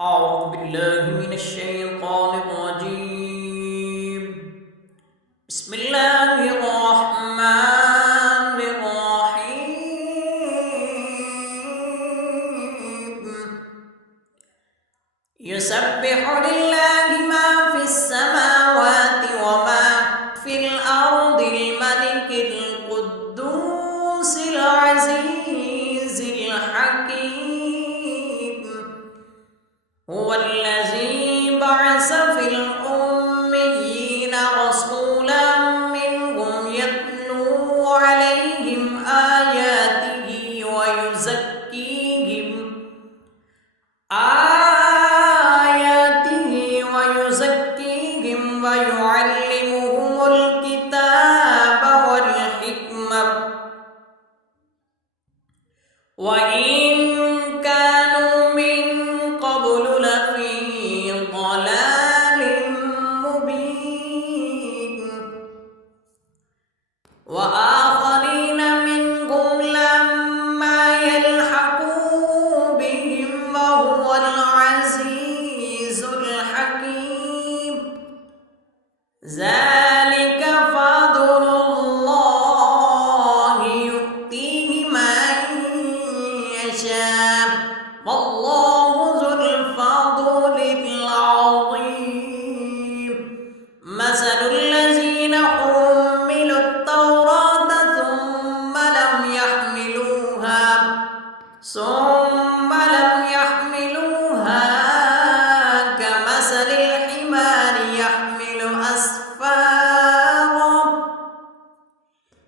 أعوذ بالله من الشيطان الرجيم. بسم الله الرحمن الرحيم. يسبح لله ما في السماوات وما في الأرض الملك القدوس العزيز الحكيم. هو الذي بعث في الأميين رسولا منهم يتلو عليهم آياته ويزكيهم ويعلمهم الكتاب والحكمة وإن كانوا من قبل لفي ضلال مبين. وآخرين منهم لما يلحقوا بهم وهو العزيز الحكيم. ذلك فضل الله يؤتيه من يشاء والله ذو الفضل العظيم. مثل الذين حملوا التوراة ثم لم يحملوها كمثل الحمار يحمل أسفارا.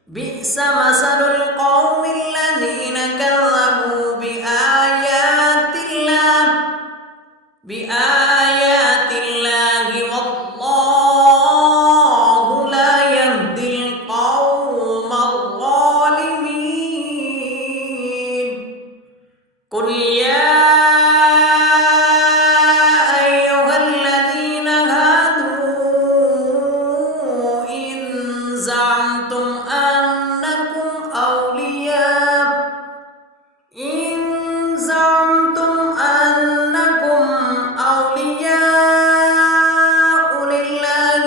بئس مثل القوم الذين كذبوا بآيات الله والله لا يهدي القوم الظالمين. قل يا أيها الذين هادوا إن زعمتم أنكم أولياء لله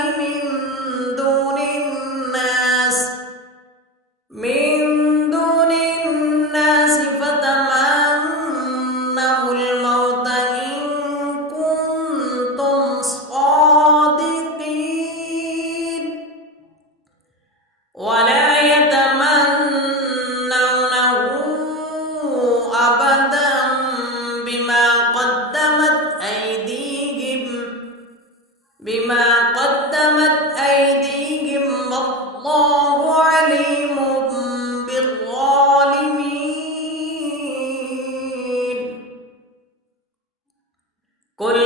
من دون الناس فتمنوا الموت إن كنتم صادقين ولا يتمنونه أبدا بما قدمت أيديهم والله عليم بالظالمين. قل